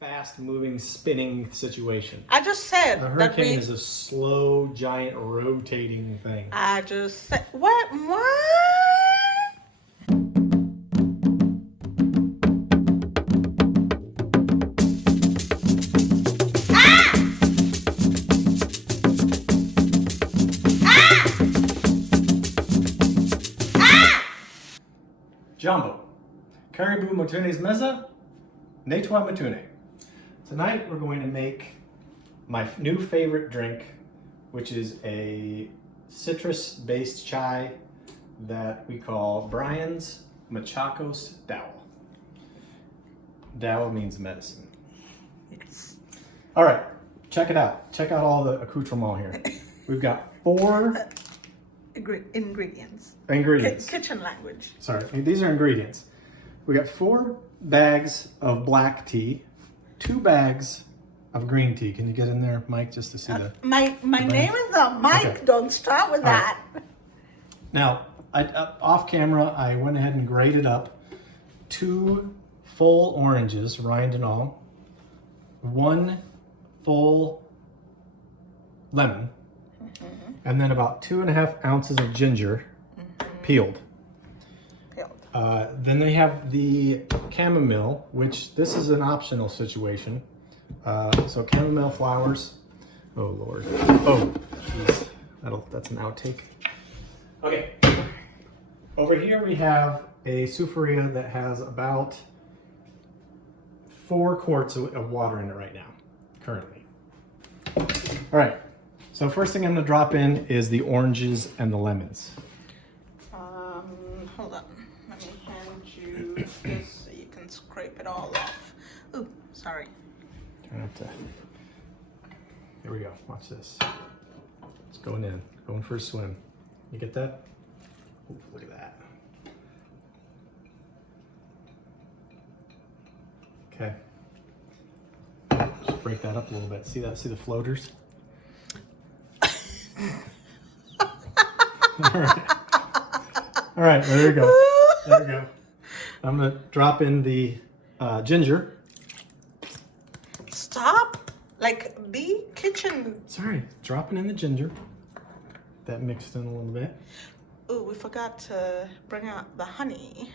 fast-moving, spinning situation. I just said A that hurricane is a slow, giant, rotating thing. I just said what? Jumbo. Caribou Mutune's Meza. Nettoie Mutune. Tonight we're going to make my new favorite drink, which is a citrus-based chai that we call Brian's Machakos Dawa. Dawa means medicine. Yes. All right, check it out. Check out all the accoutrement here. We've got 4 Ingredients. Kitchen language. Sorry, these are ingredients. We got 4 bags of black tea, 2 bags of green tea. Can you get in there, Mike, just to see the... My name is not Mike. Okay. Don't start with that. Right. Now, off camera, I went ahead and grated up 2 full oranges, rind and all, 1 full lemon, and then about 2.5 ounces of ginger, peeled. Then they have the chamomile, which this is an optional situation. So chamomile flowers. Oh Lord. Oh, geez. That's an outtake. Okay. Over here we have a soufriya that has about 4 quarts of water in it right now, currently. All right. So first thing I'm going to drop in is the oranges and the lemons. Hold on. Let me hand you this so you can scrape it all off. Ooh, sorry. Try not to. Here we go. Watch this. It's going in. Going for a swim. You get that? Ooh, look at that. Okay. Just break that up a little bit. See that? See the floaters? All right. All right, there we go. There we go. I'm gonna drop in the ginger. Stop! Like, be kitchen. Sorry, dropping in the ginger. That mixed in a little bit. Oh, we forgot to bring out the honey.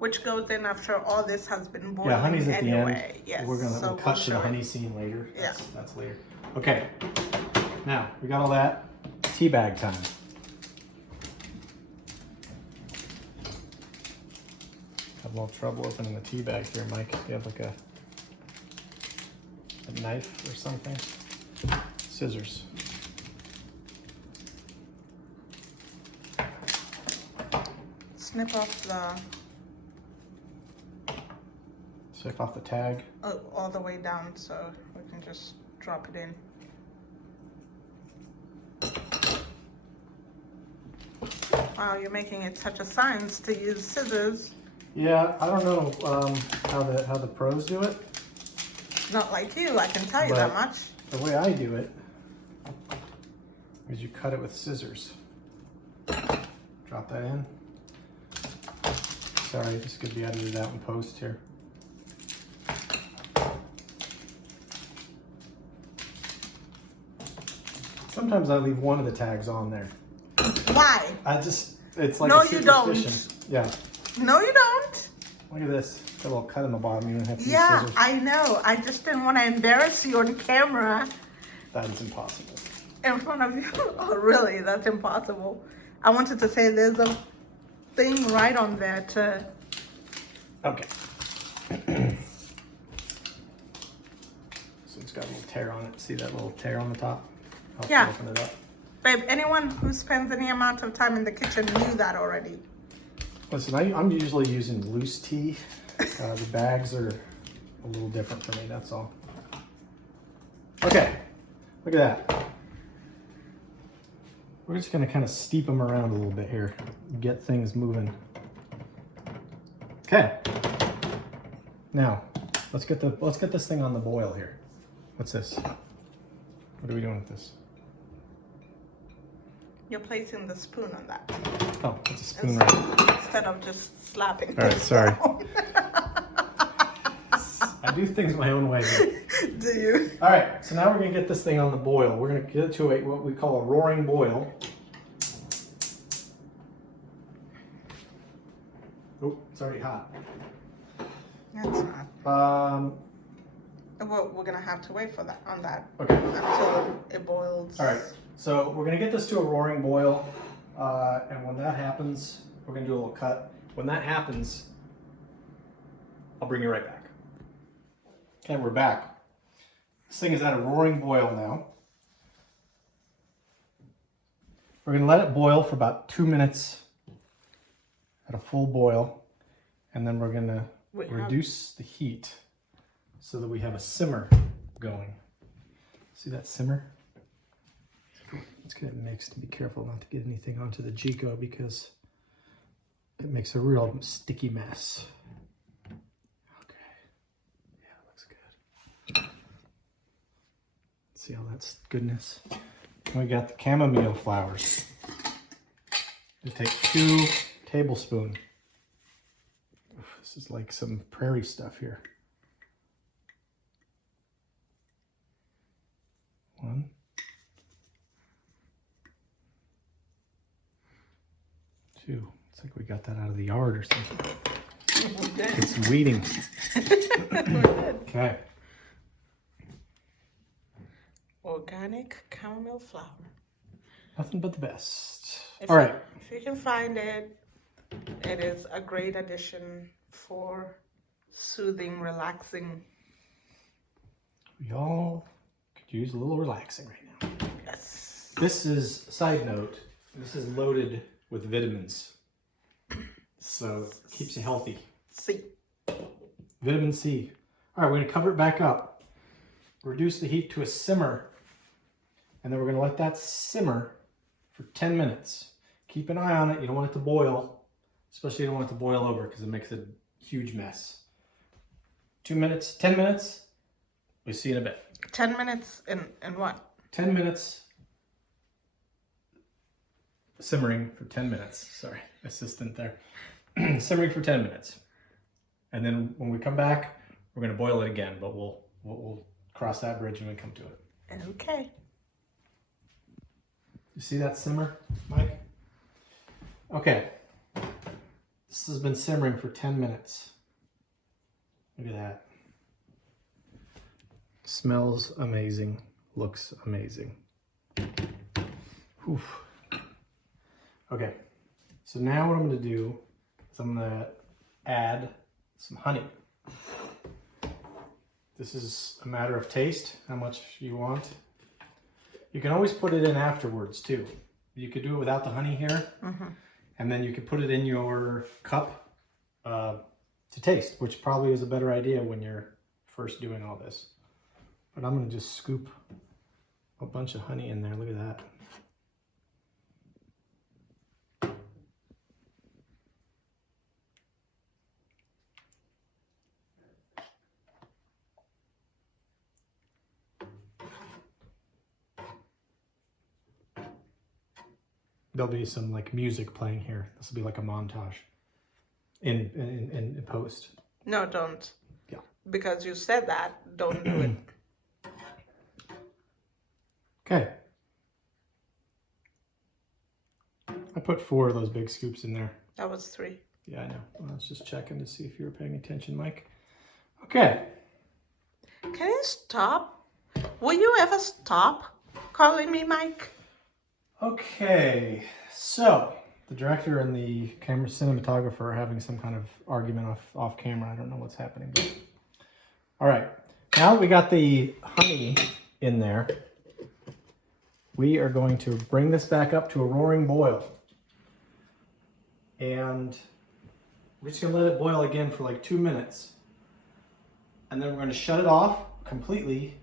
Which goes in after all this has been boiling. Yeah, honey's at anyway. the end. Yes. We'll cut to the honey scene later. Yeah. That's later. Okay. Now, we got all that. Tea bag time. Have a little trouble opening the tea bag here, Mike. Do you have like a knife or something? Scissors. Snip off the tag. All the way down so we can just drop it in. Wow, you're making it such a science to use scissors. Yeah, I don't know how the pros do it. Not like you, I can tell you that much. The way I do it is you cut it with scissors. Drop that in. Sorry, this could be edited out in post here. Sometimes I leave one of the tags on there. Why? It's like no, a superstition. You don't. Yeah. No, you don't. Look at this. Got a little cut in the bottom. You don't have to use Yeah, scissors. I know. I just didn't want to embarrass you on camera. That is impossible. In front of you. Oh, really? That's impossible. I wanted to say there's a thing right on there to... Okay. So it's got a little tear on it. See that little tear on the top? Yeah. Open it up. Babe, anyone who spends any amount of time in the kitchen knew that already. Listen, I'm usually using loose tea. The bags are a little different for me, that's all. Okay, look at that. We're just gonna kind of steep them around a little bit here, get things moving. Okay. Now, let's get this thing on the boil here. What's this? What are we doing with this? You're placing the spoon on that. Oh, it's a spoon right. Instead of just slapping. All right, sorry. I do things my own way. Do you? All right, so now we're gonna get this thing on the boil. We're gonna get it to what we call a roaring boil. Oh, it's already hot. That's not. Well, we're gonna have to wait for that Okay. until it boils. All right, so we're gonna get this to a roaring boil, and when that happens, we're gonna do a little cut. When that happens, I'll bring you right back. Okay, we're back. This thing is at a roaring boil now. We're gonna let it boil for about 2 minutes at a full boil, and then we're gonna reduce the heat so that we have a simmer going. See that simmer? Let's get it mixed. Be careful not to get anything onto the Chico because it makes a real sticky mess. Okay. Yeah, it looks good. See all that goodness? We got the chamomile flowers. We take 2 tablespoons. This is like some prairie stuff here. 1. 2. It's like we got that out of the yard or something. It's weeding. Okay. Organic chamomile flower. Nothing but the best. If All right. If you can find it, it is a great addition for soothing, relaxing. We all could use a little relaxing right now. Yes. This is, side note, this is loaded with vitamins. So it keeps you healthy. See. Vitamin C. All right, we're gonna cover it back up. Reduce the heat to a simmer. And then we're gonna let that simmer for 10 minutes. Keep an eye on it. You don't want it to boil. Especially you don't want it to boil over because it makes a huge mess. 2 minutes, 10 minutes. We'll see you in a bit. 10 minutes in what? 10 minutes. Simmering for 10 minutes. Sorry, assistant there. Simmering for 10 minutes. And then when we come back, we're gonna boil it again, but we'll cross that bridge when we come to it. Okay. You see that simmer, Mike? Okay. This has been simmering for 10 minutes. Look at that. Smells amazing. Looks amazing. Whew. Okay. So now what I'm going to do is I'm going to add some honey. This is a matter of taste, how much you want. You can always put it in afterwards too. You could do it without the honey here. Mm-hmm. And then you could put it in your cup to taste, which probably is a better idea when you're first doing all this. But I'm going to just scoop a bunch of honey in there. Look at that. There'll be some like music playing here. This will be like a montage in post. No, don't. Yeah. Because you said that, don't do it. Okay. I put 4 of those big scoops in there. That was 3. Yeah, I know. I was just checking to see if you were paying attention, Mike. Okay. Can you stop? Will you ever stop calling me Mike? Okay. So the director and the camera cinematographer are having some kind of argument off camera. I don't know what's happening. But... All right. Now that we got the honey in there, we are going to bring this back up to a roaring boil. And we're just going to let it boil again for like 2 minutes. And then we're going to shut it off completely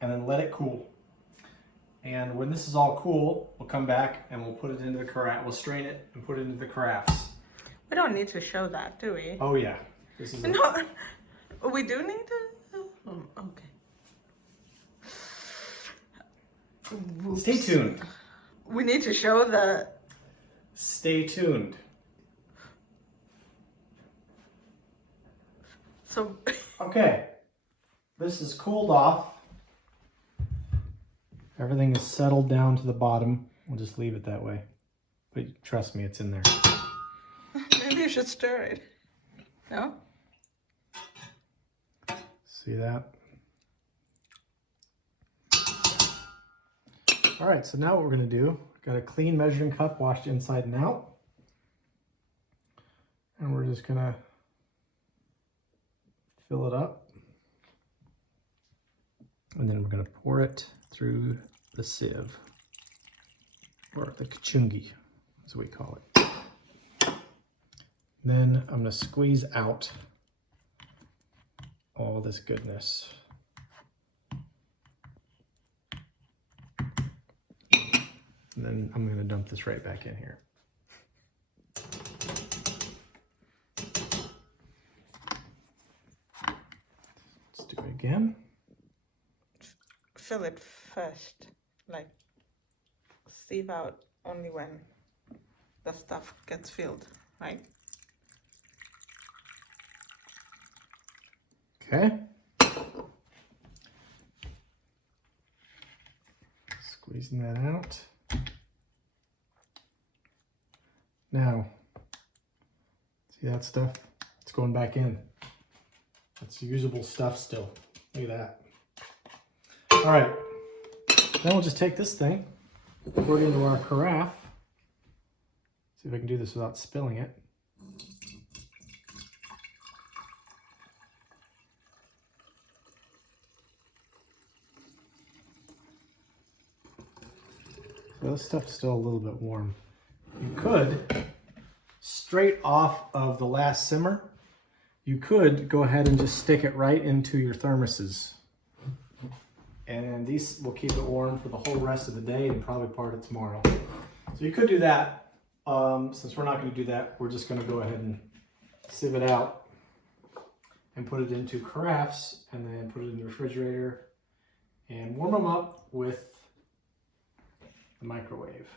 and then let it cool. And when this is all cool, we'll come back and we'll put it into the carafe. We'll strain it and put it into the carafes. We don't need to show that, do we? Oh yeah. This is No, we do need to? Oh, okay. Whoops. Stay tuned. We need to show the... Stay tuned. So... Okay. this is cooled off, everything is settled down to the bottom. We'll just leave it that way. But trust me, it's in there. Maybe you should stir it. No? See that? All right, so now what we're gonna do, got a clean measuring cup washed inside and out. And we're just gonna fill it up. And then we're gonna pour it through the sieve, or the kachungi, as we call it. Then I'm gonna squeeze out all this goodness. And then I'm gonna dump this right back in here. Let's do it again. Fill it first. Like, sieve out only when the stuff gets filled, right? Okay. Squeezing that out. Now, see that stuff? It's going back in. It's usable stuff still. Look at that. All right. Then we'll just take this thing, pour it into our carafe. See if I can do this without spilling it. So this stuff's still a little bit warm. You could, straight off of the last simmer, you could go ahead and just stick it right into your thermoses. And these will keep it warm for the whole rest of the day and probably part of tomorrow. So you could do that. Since we're not going to do that, we're just going to go ahead and sieve it out and put it into carafes and then put it in the refrigerator and warm them up with the microwave.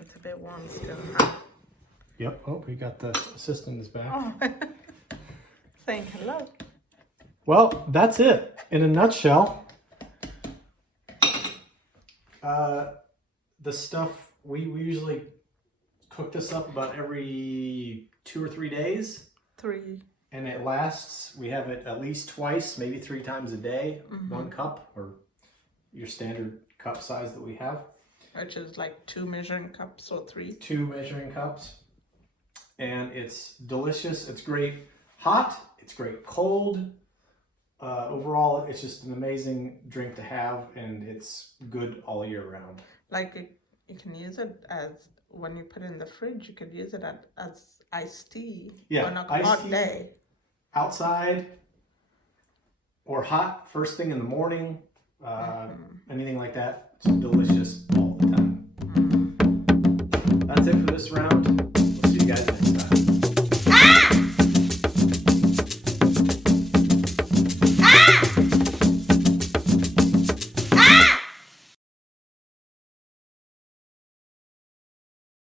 It's a bit warm still, huh? Yep. Oh, we got the assistant is back. Oh. Saying hello. Well, that's it in a nutshell. The stuff, we usually cook this up about every 2 or 3 days. 3. And it lasts, we have it at least twice, maybe 3 times a day, 1 cup, or your standard cup size that we have. Which is like 2 measuring cups or 3. 2 measuring cups. And it's delicious. It's great hot. It's great cold. Overall, it's just an amazing drink to have, and it's good all year round. Like, you can use it as, when you put it in the fridge, you could use it as iced tea on a hot day. Outside, or hot first thing in the morning, anything like that. It's delicious all the time. That's it for this round.